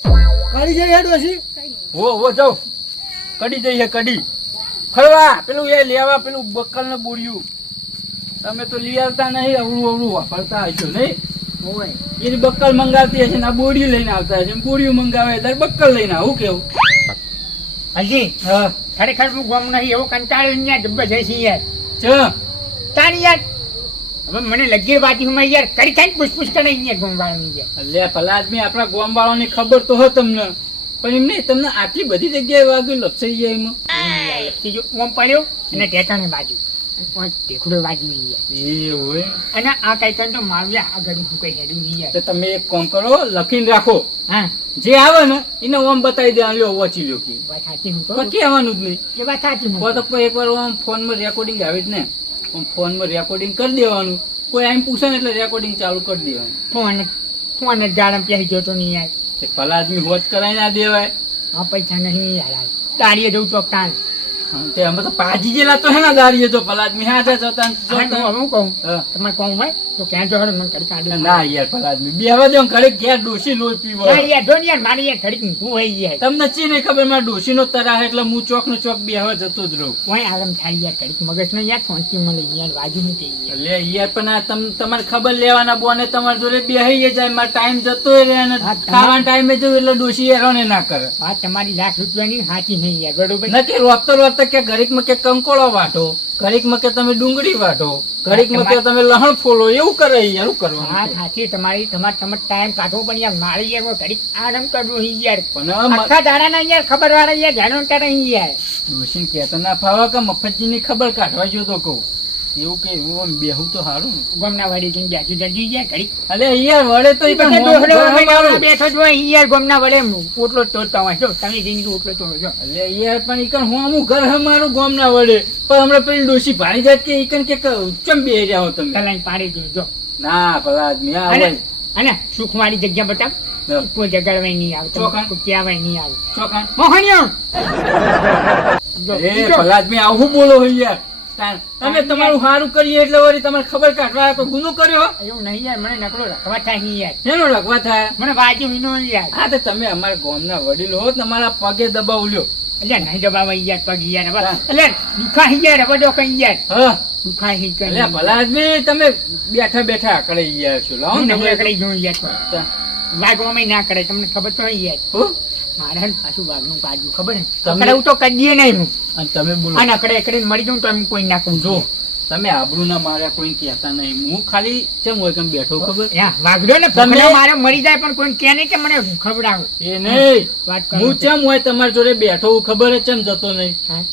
કાઢી જાય હેડ પછી વો જાઓ કડી જઈએ કડી ફરવા પેલું એ લેવા પેલું બક્કલ ને બોર્યું તમે તો લઈ આવતા નહીં અવળું વાપરતા હશો નહીં હોય એની બક્કલ મંગાવતી હશે ને આ બોર્યું લઈને આવતા હશે બોર્યું મંગાવે ત્યારે બક્કલ લઈને આવું કેવું હજી હા ખરેખર હું ગમ નહીં એવો કંટાળ્યો અહીંયા ડબ્બા જઈશ યાર ચ તારી યાર હવે મને લગી બાજુમાં યાર કરી ખાઈને પૂછપૂછ કરે અહીંયા ગમવાળાની યાર લે ભલા આદમી આપણા ગામ વાળાની ખબર તો હોય તમને પણ એમ નહીં તમને આટલી બધી જગ્યાએ વાગ્યું લપસાઈ જાય એમાં ત્રીજો ઓમ પડ્યો અને ટેટાણે બાજુ ટેકડો વાગી યાર એ હોય અને આ કઈ કઈ તો માવ્યા આ ઘડી હું કઈ હેડું નહીં યાર તો તમે એક કામ કરો લખીને રાખો હા જે આવે ને એને ઓમ બતાવી દે લ્યો વાંચી લ્યો કે વાત સાચી હું પણ કહું કહેવાનું જ નહીં એ વાત સાચી હું કોઈ તો એકવાર આમ ફોનમાં રેકોર્ડિંગ આવે જ ને આમ ફોનમાં રેકોર્ડિંગ કરી દેવાનું કોઈ આમ પૂછે ને એટલે રેકોર્ડિંગ ચાલુ કરી દેવાનું ફોન જ જાડમ પહેરી જોતો નહીં યાર તે ભલા આદમી હોજ કરાવી ના દેવાય આ પૈસા નહીં યાર તારીએ જવું ચોક તાણ હા, તે અમે તો પાજી ગયેલા તો હે ને દારીએ તો ભલા આદમી હા જતા હું કહું હા. તમારે કહું હોય તો ક્યાં જો મને કડી કાઢી ના યાર ભલા આદમી બેહવા દો ઘરે ઘેર ડોસી લોહી પીવો ના યાર જો ને યાર મારી યાર ઘડીક હું હોય યાર તમને ચી નહીં ખબર મારા ડોસી નો તરા એટલે હું ચોક નો ચોક બેહવા જતો જ રહું હોય આરામ થાય યાર ઘડીક મગજ નો યાર ફોનથી મને યાર વાજુ નહીં થઈ યાર એટલે યાર પણ આ તમારે ખબર લેવાના બોને તમારે જોડે બેહી જાય મારો ટાઈમ જતો રહે અને હા, ખાવાના ટાઈમે જવું એટલે ડોસી હેરાન ના કરે આ તમારી લાખ રૂપિયાની સાચી નહીં યાર બરોબર નક્કી રોકતો કે ઘડીકમાં કે કંકોળો વાટો ઘડીકમાં કે તમે ડુંગળી વાટો ઘડીકમાં કે તમે લહણ ફોલો એવું કરે યાર શું હા કરવાનું સાચી તમારી તમારે ટાઈમ કાઢવો પણ યાર મારી યાર ઘડીક આરામ કરવું યાર પણ આમ આખા દાડાના યાર ખબર વાળા યાર ધ્યાન કરે યાર ડોશીને કહેતા ના ફાવા કે મફતજીની ખબર કાઢવા જો તો કહું એવું કે એવું આમ બેહું તો સારું ને ગમના વાડી જઈને બેસી જતી યાર ઘડીક અલે યાર વડે તો ઈ પણ બધા મોંઘું ડોહડો ઘર મારું. બેઠો જ હોય યાર ગમના વડે ઓટલો તોડતા હોય જો તમે જઈને ઓટલો તોડો છો અલે યાર પણ ઈકન હું અમુક ઘર હે મારું ગામ ના વડે પણ હમણાં પેલી ડોશી ભારી જાત કે ઈકન કે ચમ બેહી રહ્યા હો તમે કલાઈ પાડી દો જો ના ભલા આદમી આ અને હોય અને સુખવાળી જગ્યા બતાવ હા. કોઈ જગાડવાય નહીં આવે ચોખા. કોઈ કહેવાય નહીં આવે ચોકાન મોહનિયો જો, એ જો. ભલા આદમી આવું બોલો હો યાર તમે તમારું સારું કરીએ એટલે વળી તમારે ખબર કાઢવા કોઈ ગુનો કર્યો એવું નહીં યાર મને નકરો રખવા થાય નહીં યાર એનો લખવા થાય મને વાજી વિનો યાર હા તો તમે અમારા ગામના વડીલ હો તમારા પગે દબાવ લ્યો એટલે નહીં દબાવા યાર પગ યાર હવે હા. એટલે દુખાઈ યાર હવે જો કઈ યાર હા દુખાઈ કઈ એટલે ભલા આદમી તમે બેઠા બેઠા આકડે ગયા છો લાવો ને નહીં તમે. આકડી જોઉં યાર વાગવામાં ના કરે તમને ખબર તો નહીં યાર હું? મારે હે ને પાછું વાગનું કાઢ્યું ખબર ને તમે- અકડાવું તો કદીએ નહીં હું અને તમે બોલો અને અકડે અકડે મરી જાઉં તો એમ કોઈ નાખું જો તમે આબરૂ ના માર્યા કોઈ કહેતા નહીં હું ખાલી ચમ હોય કેમ બેઠો ખબર વાગડો ને તમે- ભૂખનો મારે મરી જાય પણ કોઈ કે નહીં કે મને ખવડાવો એ નહીં વાત કરો હું ચમ હોય તમારી જોડે બેઠો હું ખબર જ ચમ જતો નહીં હા?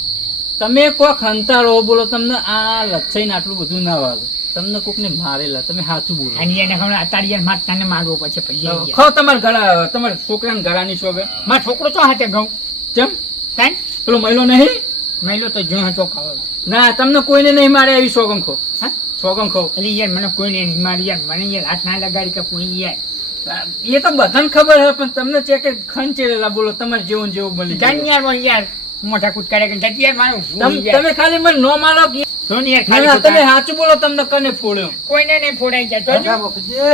તમે કોક હંતારો બોલો તમને આ લક્ષઈને આટલું બધું ના વાગે તમને કોક ને મારેલા તમે સાચું બોલો અને એને હમણાં અત્યારે યાર મારે તને મારવો પછી પૈસા યાર. ખો તમારા ગળા તમારા છોકરાના ગળાની શોભે મારો છોકરો તો હાથે ઘઉં ચમ કાંઈ પેલો મહિલો નહીં મેલો તો જો હતો ખાવા ના તમને કોઈને નહીં મારે એવી સોગમ ખો હા સોગમ ખો એટલે યાર મને કોઈને નહીં મારી યાર મને યાર હાથ ના લગાડી કે કોઈ યાર એ તો બધાને ખબર છે પણ તમને છે કે ખંચેરેલા બોલો તમારે જેવું જેવું મળી જાન જાય. યાર મને યાર મોટા કૂદકારે કે જતી યાર મારું તમે ખાલી મને નો મારો કે સોન યાર ના, ખાલી તમે સાચું બોલો તમને કને ફોડ્યો કોઈને નહીં ફોડાઈ જાય તો જો.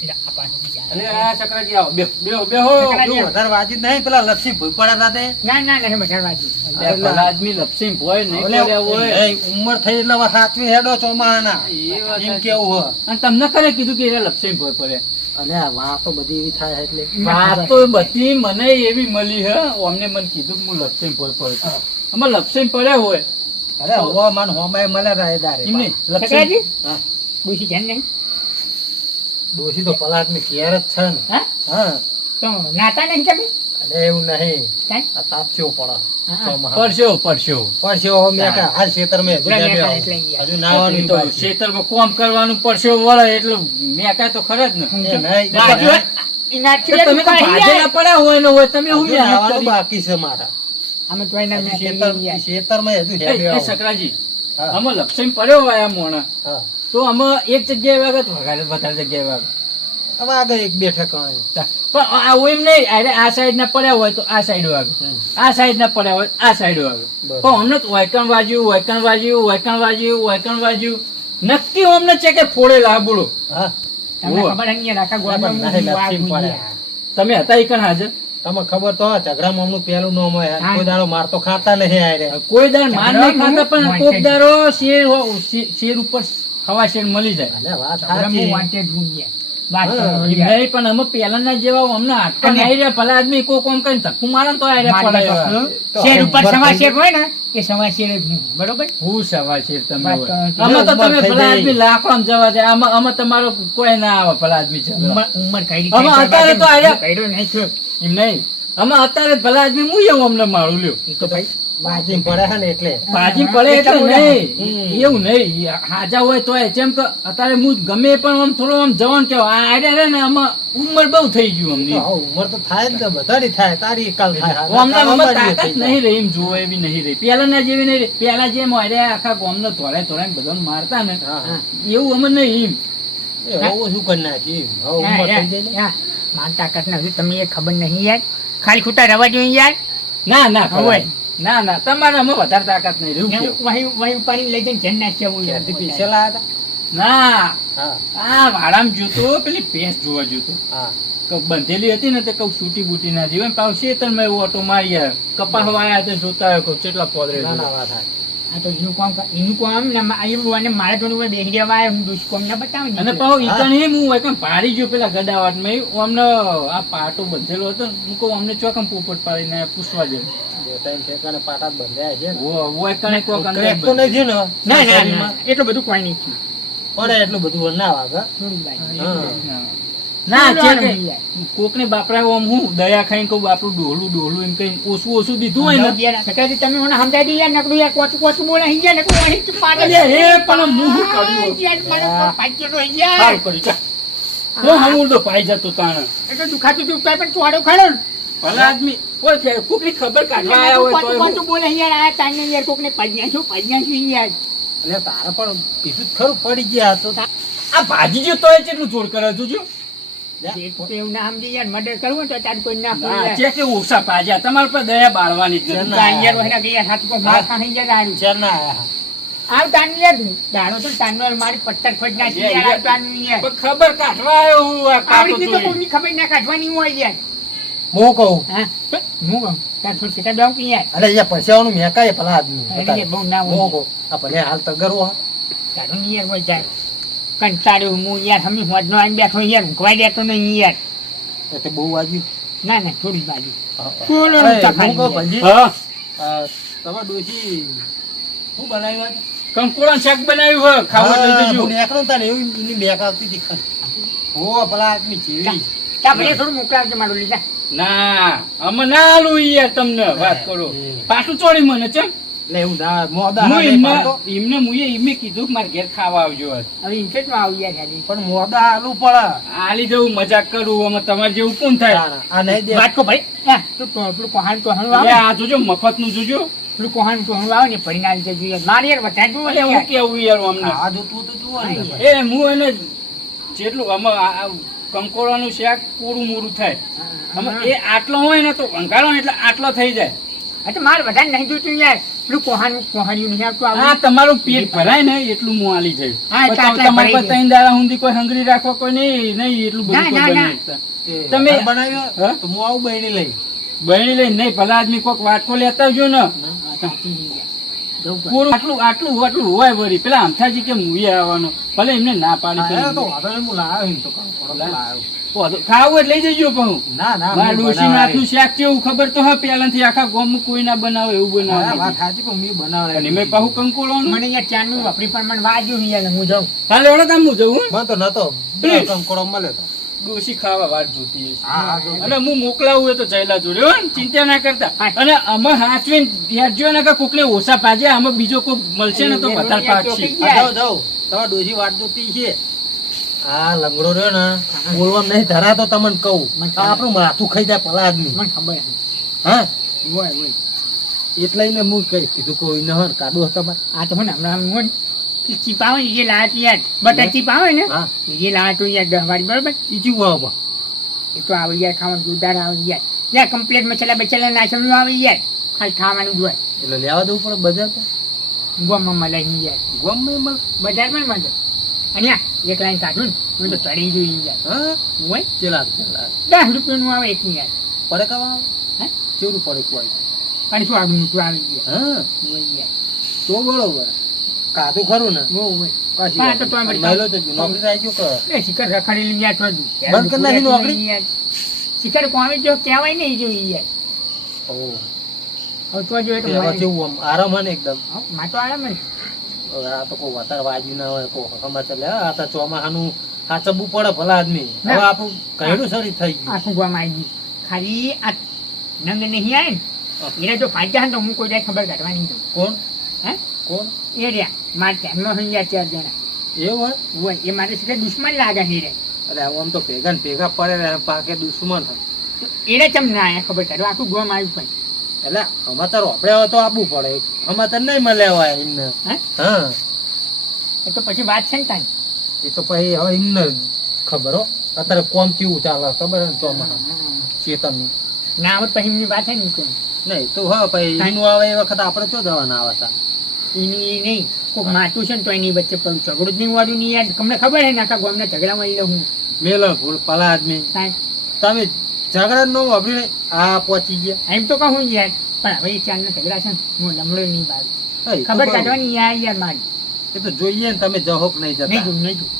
એટલે આ પાછું બીજા. અલે આ શકરાજી આવો બેહો બેહો શકરાજી. વધારે વાજી જ નહીં પેલા લપસી ભૂપાડા સાથે ના ના નહીં બધા વાજી અલે ભલા આદમી લપસીને ભોય નહીં પડ્યા હોય ઉંમર થઈ એટલે હવે સાચવી હેડો ચોમાહાના એ વાત એમ સાચી. કેવું હોય અને તમને ખરે કીધું કે એને લપસીને ભોય પડે અલે વાતો બધી એવી થાય એટલે વાત તો બધી મને એવી મળી હે અમને મને કીધું કે હું લપસીને ભોય પડે આમાં લપસીને પડ્યા હોય અરે હો મન હોમાય મળે રાયદારે એમ નહીં લપસીને શકરાજી હા. ડોશી છે ને ડોશી તો પલાટ ની કેર જ છે ને હા હા તો નાતા નહીં કે ભાઈ અલે એવું નહીં કાંઈ? આ તાપસ્યો પડે હા. ચોમાહા. પડશો પડશો પરસ્યો હો મેં કા હાલ ખેતર મેં પૂરા મેં કાંઈ એટલે યાર. હજુ નાવાનું તો બાકી. ખેતરમાં કોમ કરવાનું પડશો વળે એટલે મેં કાંઈ તો ખરા જ ને એ નહીં. બાજુ એનાથી તો તમે તો દુખાઈ ભાજેલા યાર. પડ્યા હોય ને હોય તમે હું હજુ મહેનત નાવાનું કરી? બાકી છે મારા અમે તો એના મેં ખેતર કરી યાર. ખેતરમાં હજુ હેડ્યો એ આવું. શકરાજી હા. આમાં લપસીને પડ્યો હોય આ મોણા હા. તો આમાં એક જગ્યાએ વાગે તો વધારે જગ્યાએ વાગે હવે આગળ એક બેઠક અહીં. પણ આવું એમ નહીં અરે આ સાઈડ ના પડ્યા હોય તો આ સાઈડ વાગે આ સાઈડ ના પડ્યા હોય તો આ સાઈડ વાગે બરાબર. પણ અમને તો વાયકણ વાજ્યું વાયકણ વાજ્યું વાયકણ વાજ્યું વાયકણ વાજ્યું નક્કી અમને છે કે ફોડેલા બોલો હા તમને ઓહ. ખબર હે ને યાર આખા બરાબર, ગોળમાં નહીં, વાઘ લપસીને હોય પડે. યાર. તમે હતા ઈ કણ હાજર? તમને ખબર તો હોય, ઝઘડામાં અમનું પેલું નામ હોય. હા. કોઈ દાડો માર તો ખાતા નહીં આ રે. કોઈ દાડ માર નહીં ખાતા, પણ ઝઘડામાં કોક દાડો શેર ઉપર હવા શેર મળી જાય. અલે વાત ઝઘડામાં સાચી. wanted હું યાર. વાત હા. કરો એમ યાર. નહીં, પણ અમે પેલાના જેવા અમને હાથમાં અને- નહીં રહ્યા. ભલા આદમી કોઈ કોમ કરીને ધક્કું મારે ને તો આ રહ્યા મારે પડે તો એવા. તો શેર ઉપર ઉંમર સવા થઈ શેર હોય ને એ સવા શેર જ હું બરોબર હું સવા શેર તમે વાત હોય. તો- અમે તો ઉંમર તમે થઈ ભલા ગઈ. આદમી લાખોમાં જવા જાય. અમે તમારો કોઈ ના આવે ભલા આદમી છે. ઉંમર કઈ હવે અત્યારે તો આયા- કર્યો નહીં થયો. એમ નહીં, અમે અત્યારે ભલા આદમી હું એવું અમને મારું લ્યો. એ તો ભાઈ બાજીમાં પડે છે ને એટલે. ભાજી પડે એટલે એટલા નહીં, એવું નહીં. હાજા હોય તો જેમ કે અત્યારે હું ગમે એ પણ આમ થોડો આમ જવાન કેવા આર્યા રે ને આમાં ઉંમર બહુ થઈ ગયું અમને. તો હવે ઉંમર તો થાય જ ને, બધાની થાય. તારી કાલ થાય. અમને અમારી તાકાત થઈ જાય. નહીં રહી, એમ જોવો એવી નહીં રહી. પેલાના જેવી નહીં રહી. પેલા જેમ આર્યા આખા ગામને ધોળાય ધોળાય બધાને મારતા ને, હા, હા. એવું અમે નહીં. એ હવે શું કરી નાખી? હવે ઉંમર થઈ જાય ને. માનતા કર નથી તમને એ ખબર નહીં યાર ખાલી ખોટા રવા જોઈએ યાર ના ના હવે. ખવાય. ના ના તમારે અમે વધારે તાકાત નહીં રહ્યું કેવું? વહી ઉપાડી લઈ જઈને જન્નાથ છે હું યાર. ક્યાંથી પૈસા લાયા ના હતા? આ વાડામાં જોતો પેલી ભેંસ જોવા જોતો. હા, કઉ બંધેલી હતી ને તે કઉ છૂટી બૂટી ના જીવે પાછું શેતરમાં એવો ઓટો મારી આવ્યો. કપાસ વાળા તે જોતા આવ્યો કહું કેટલા પોદરે ના છે. ના વાત સાચી. આ તો એનું કામ ને આવ્યું અને મારા જોડે ઉપર બેસી રહેવા આવ્યા હું દુષ્કોમ ને બતાવું અને પાછું ઈકણ એમ હું એકમ પાડી ગયો પેલા ગડાવાટમાં. અમને આ પાટો બંધેલો હતો ને હું કહું અમને ચોકમ પોપટ પાડીને પૂછવા જાય. બે ત્રણ ઠેકાણે પાટા જ બંધાયા છે ને. વો એકણે કોક અંદર ક્રેક તો નહીં થયું ને? ના ના શરીરમાં? ના એટલું બધું કોઈ નહીં થયું. પડે એટલું બધું ના વાગે. થોડું ભાઈ. હા. ના બોલવાનું છે નહીં યાર. કોક ને બાપરા આમ હું દયા ખાઈને કહું બાપરું ડોહલું એમ કઈ ઓછું ઓછું દીધું હોય ને. યાર, સકાળથી તમે મને સમજાવી દો યાર નકરું યાર કોચું બોલે અહીં ગયા નકરું અહીંથી પાડે. અરે હે પણ હું શું કર્યું? યાર, મને પાછો તો યાર. સારું કર્યું ચાલ. હું હમું તો પાઈ જતો તાણે. એ તો દુખાતું હતું તોય પણ ચોડો ખરો ને. ભલા આદમી કોઈ કોકની ખબર કાઢવા આવ્યા હોય તો કોચું કોચું બોલે યાર આ તાઈને યાર કોકને પજ્ઞાશું યાર. એટલે તારે પણ કીધું જ ખરું પડી ગયા તો. આ ભાજી જો તોય કેટલું જોર કરે જોજો. જે પોતે એવું ના સમજી યાર મર્ડર કરવું હોય તો તારે કોઈ ના આ કોઈ છે કે ઓછા પાજ્યા તમારા પર દયા બાળવાની જ નથી. યાર હોય કે યાર હાથ કો માર ખાઈ યાર આડું. ચેરના આયા. આવ તાન યાર દાડો તો તાનનો મારી પત્તર ફટ નાખી યાર આવ તાન યાર. પણ ખબર કાઢવા આવ્યો હું આ કાકો આવડી તો તોય. કોઈની ખબર ના કાઢવાની હોય યાર. હું કહું. હા હું કહું તાર થોડું સેટા દઉં કે યાર. અરે અહીંયા પૈસાવાનું મેકાય ભલા આદમી. એટલે બહુ ના હું હોય કહું. આ ભલે હાલ તગરો હા. તારું યાર હોય જાય કંટાળ્યું હું યાર હમી હોદનો આવીને બેઠો યાર ઊંઘવાઈ દેતો નહીં યાર. એટલે બહુ વાગ્યું. ના ના થોડી બાજુ બોલો બોલો હું તખાની કહું યાર. ભલજી. હા તમારા ડોશી શું બનાવ્યું આજે? કંકોડા શાક બનાવ્યું હોય ખાવા લઈ હા, જજો. હું નેકળું તાને એવું એની મેક આવતી હતી ખરી. ઓ ભલા આદમી જેવી. તા ભલે થોડું મોકલાવજો મારું લીધા. ના અમે ના આલું યાર તમને વાત કરો. પાછું ચોરી મને ચમ. એટલે એવું ના મોદા હું હાલે એમને પાડતો. એમને કીધું કે મારે ઘેર ખાવા આવજો આજ. હવે ઇન્ટરેસ્ટમાં આવું યાર યાર. પણ મોદા હાલું પડે. આલી જવું મજાક કરું અમે તમારે જેવું કોણ થાય. આ નહીં દે. વાત કો ભાઈ હા પેલું કોહાણ ટોહાણું અરે આવે આ જોજો મફત નું જોજો. પેલું કોહાણ ટોહાણું આવે ને પરિણામ જજો યાર મારે યાર વધારે જોવું અરે નહીં હું યાર. કેવું યાર અમને. આ જોતું તો જુઓ ને ભાઈ. એ હું એને જેટલું અમે કંકોડાનું શાક પૂરું મૂરું થાય. અમે એ આટલો હોય ને તો વંગાળો ને એટલે આટલો થઈ જાય. હા તો મારે વધારે નહીં જોતું યાર પેલું કોહાણ્યું નહીં આવતું આ આવું. તમારું પેટ ભરાય ને એટલું હું આલી જાય. હા, એટલે આટલા તમારે ભરાઈ ત્રણ દાડા સુધી કોઈ હંગરી રાખવા કોઈ નહીં એટલું બધું ના, કોઈ ના, બની ના. શકતા. એ તમે- ઘર બનાવ્યો હા? તો હું આવું બહેણી લઈ. બહેણી લઈને નહીં ભલા આદમી કોક વાટકો લેતા આવજો ને. સાચી નહીં યાર. જવું પડે. પૂરું આટલું હોય વળી. પેલા અમથાજી કે મૂવી આવવાનો ભલે એમને ના પાડી હા, તો તો વાંધો નહીં, હું લાવ્યો એમ તો કંકોડો લાવ્યો. ખાવું એટલે લઈ જજો પણ ના ના મારા હું ડોશીના હાથનું બનાવડાવી. શાક કેવું ખબર તો હા પેલાથી આખા ગામમાં કોઈ ના બનાવે એવું હા, બનાવે. વાત સાચી પણ મેં બનાવડાવી. અને મેં પાછું કંકોળવાનું. મને યાર ચારનું વાપરી પણ મને વાજ્યું યાર હું જાઉં. હાલે વળો તામ હું જઉં. મને તો નતો પ્લીઝ. કંકોડો મળ્યો તો. ડોશી ખાવા વાત જોતી હશે. હા, હા, જો. અને હું મોકલાવું હોય તો જયલા જોડે હો ને, ચિંતા ના કરતા. હા. અને અમે હાચવીને ધ્યાજો ને કે કોકને ઓછા પાજે આમાં બીજો કોઈ મળશે ને તો એ વધારે પાકશે. ચોકી. હા, જાઓ, જાઓ. તમારા ડોશી વાટ જોતી છે. આ લંગડો રહ્યો ને બોલવા નહીં ધરાતો તમને કહું. મને આ આપણું માથું ખાઈ જાય ભલા આદમી. મને ખબર છે. હા હોય હોય એટલે એને હું કઈ કીધું કોઈ ન હોય કાઢો તમારે. આ તો મને હમણાં હું ચીપ આવે ને એ લાવે યાર બટર ચીપ આવે ને હા એ લાવે તો યાર 10 વાળી બરોબર બીજું વાવ એ તો આવે યાર ખાવાનું જોરદાર આવે યાર યાર કમ્પ્લીટ મસાલા બચાલા નાચવાનું આવે યાર ખાલી ખાવાનું જ હોય એટલે લેવા જવું પડે બજાર પર. ગોમાં મળે નહીં યાર ગમે મળે. બજારમાં મળે અને આ એક લાઈન કાઢું ને હું તો ચડી જોઈ યાર હા હોય ચેલા 10 રૂપિયાનું આવે એક ની યાર પડે કાવા હે કેવડું પડે કોઈ અને શું આગળ મીઠું આવી ગયા હા હોય યાર તો બરોબર કાધું ખરું ને હોય કાશી હા, તો તો અમે મહિલો તો નોકરી થાય જો કે એ શિખર રખડેલી યાર થોડું બંધ કરી નાખી નોકરી? યાર શિખર કોમે જો કહેવાય નહીં જોઈ યાર ઓ હવે તો જો તે હવે કેવું આમ આરામ હે ને એકદમ માં તો આરામ ને હવે આ તો કોઈ વધારે વાજ્યું ના હોય કોઈ સમાચાર લે આ તો ચોમાહાનું હાચબવું પડે ભલા આદમી ના. હવે આપણું કહેલું શરીર થઈ ગયું આખું ગવામાં આવી ગયું ખાલી આ નંગ નહીં આવે ને એને જો ફાંચ્યા ને તો હું કોઈ જાય ખબર કાઢવાની દઉં કોણ હે કોણ એ રહ્યા મારા ટાઈમનો હૈયા 4 જણા એવું હોય હોય એ મારે સીધે દુશ્મન લાગે છે રે અરે આમ તો ભેગા ને ભેગા પડે ને પાકે દુશ્મન હોય. એને ચમ ના આયા ખબર કાઢવા આખું ગોમ આવ્યું પણ એટલે સમાચાર આપણે હોય તો આપવું પડે સમાચાર નહીં મળે હોય એમને હે હા એ તો પછી વાત છે ને તાની એ તો પછી હવે એમને ખબર હો અત્યારે કોમ કેવું ચાલે ખબર હે ને ચોમાસા ચેતનનું ના આવત પછી એમની વાત છે ને કોઈ નહીં તો હા પછી એનું આવે એ વખત આપણે ચો જવાના આવે તા એની એ નહીં કોઈક માતું છે ને તો એની વચ્ચે પેલું ઝઘડું જ નહીં વાળું નહીં યાર તમને ખબર છે ને આખા ગામના ઝઘડા મળી લે હું મેલો ભૂલ પલા આદમી તાન તમે ઝઘડા નો વાપરી નહીં આ પહોંચી ગયા એમ તો કહું યાર પણ હવે એ ચારના ઝઘડા છે ને હું લમડો નહીં બાર હે, એ તો ખબર બરોબર. કાઢવાની યાર યાર મારી એ તો જોઈએ ને તમે જહો કે નહીં નહીં જતા જોઉં નહીં જોઉં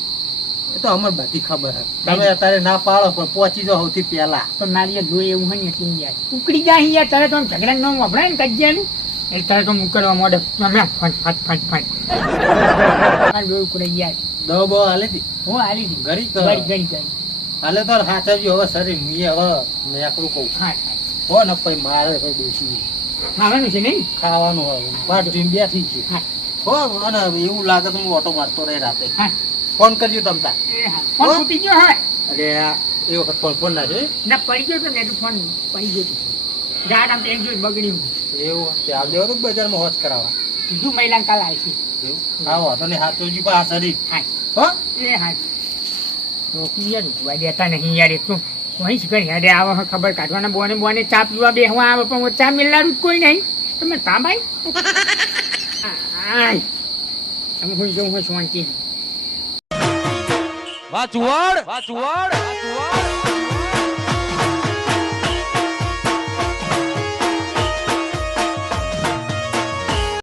એ તો અમને બધી ખબર હે તમે અત્યારે ના પાડો પણ પહોંચી જાઓ સૌથી પહેલા પણ મારી યાર લોહી એવું હોય ને એટલે યાર ઉકળી જાય યાર તારે તો આમ ઝઘડા ન વપરાય ને કજિયાનું એટલે તારે તો મુકરવા મોડે તમે ફટ ફટ ફટ ફટ મારી લોહી ઉકળાઈ યાર દવા બવા હાલે હતી હું હાલી હતી ઘરી ગળી ગળી ગળી હાલે તો હાચવજો હવે શરીર મીએ હવે મેં એકલું કહું હા હા હો ને પછી મારે પછી બેસી ખાવાનું છે નહીં ખાવાનું હોય વાટ જોઈને બેઠી છે હા હો અને એવું લાગે તો હું ઓટો મારતો રહી રાતે હા ફોન કરજો તમતા એ હા ફોન તૂટી ગયો હોય અરે આ એ વખત ફોન ફોન ના છે ના પડી ગયો તો ને એટલે ફોન પડી ગયો ગાડ આમ એક જોઈ બગડ્યું એવું તે આવ દેવો તો બજારમાં હોશ કરાવવા કીધું મહિલા કાલ આવી છે એવું આવો તો ને હાચવજી પા શરીર હા હો એ હા તો યાર ઉભા દેતા નહીં યાર એટલું કોઈ જ કરી યાર આવો ખબર કાઢવાના બોને બોને ચા પીવા બેહવા આવે પણ ચા મિલનારું જ કોઈ નહીં તમે તા ભાઈ આય તમે હું જવું હોય શાંતિ વાહ ચુવાડ